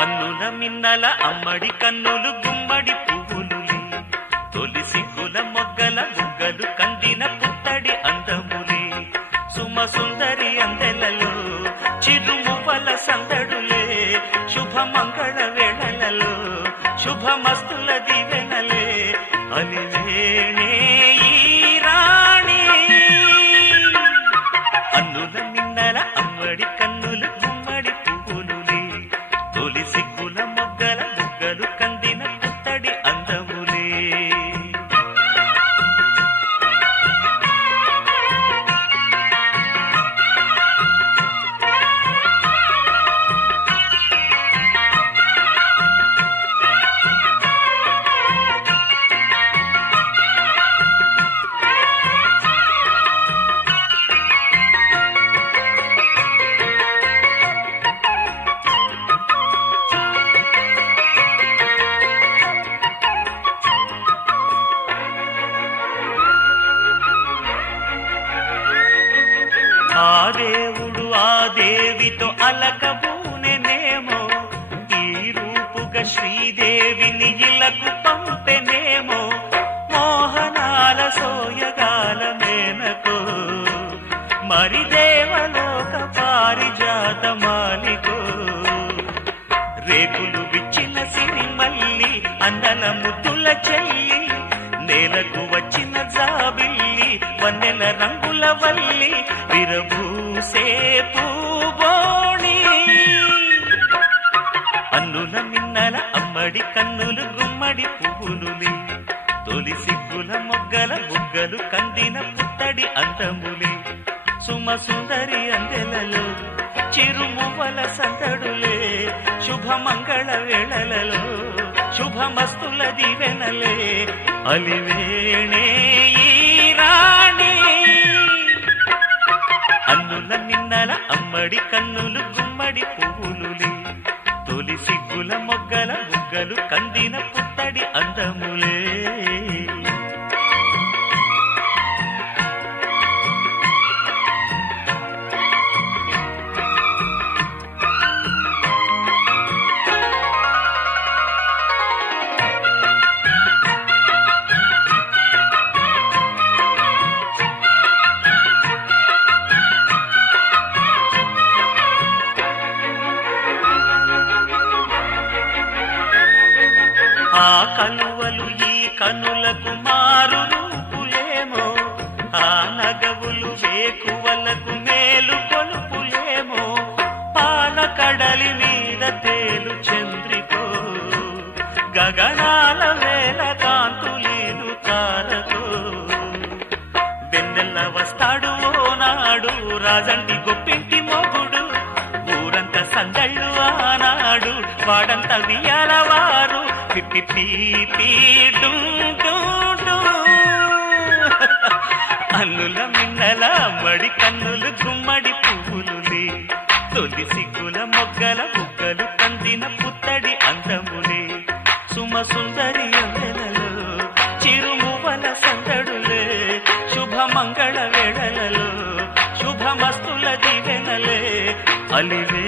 అన్నుల మిన్నల అమ్మడి కన్నులు గుమ్మడి పువ్వులులే తొలి సిగ్గుల మొగ్గల బుగ్గలు కందిన పుత్తడి అందములే సుమ సుందరి అందెలలో చిరుమువ్వల సందడులే శుభమంగళ వేళలలో శుభమస్తుల దివెనలే అలివేణే ఈ రాణి అన్నుల మిన్నల అమ్మడి కన్నులు గుమ్మడి పువ్వులులే తొలి సిగ్గుల మొగ్గల బుగ్గలు కందిన పుత్తడి అందములే ఆ దేవుడు ఆ దేవితో అలకబూనెనేమో ఈ రూపుగా శ్రీదేవిని ఇలకు పంపెనేమో మోహనాల సోయగాల మేనకో మరి దేవలోక పారిజాత మాలికో రేకులు విచ్చిన సిరిమల్లి అందల ముద్దుల చెల్లి నేలకు వచ్చిన జాబిల్లి వన్నెల రంగుల వల్లి విరబూసే పూబోణి అన్నుల మిన్నల అమ్మడి కన్నులు గుమ్మడి పువ్వులులే తొలి సిగ్గుల మొగ్గల బుగ్గలు కందిన పుత్తడి అందములే సుమ సుందరి అందెలలో చిరుమువ్వల సందడులే శుభమంగళ వేళలలో శుభమస్తుల దివెనలే అలివేణే ఈ రాణి అన్నుల మిన్నల అమ్మడి కన్నులు గుమ్మడి పువ్వులులే తొలి సిగ్గుల మొగ్గల బుగ్గలు కందిన పుత్తడి అందములే ఆ కలువలు ఈ కనులకు మారు రూపులేమో ఆ నగవులు వేకువలకు మేలు కొలుపులేమో పాల కడలి మీద తేలు చంద్రికో గగనాల వేల కాంతులీలు తారకో వెన్నెల్ల వస్తాడు ఓనాడు రాజంటి గొప్పింటి మొగుడు ఊరంత సందళ్ళు ఆనాడు వాడంత వియాలవారు అన్నుల మిన్నల అమ్మడి కన్నులు గుమ్మడి పువ్వులులే తొలి సిగ్గుల మొగ్గల బుగ్గలు కందిన పుత్తడి అందములే సుమ సుందరి అందెలలో చిరుమువ్వల సందడులే శుభమంగళ వేళలలో శుభమస్తుల దివెనలే అలివే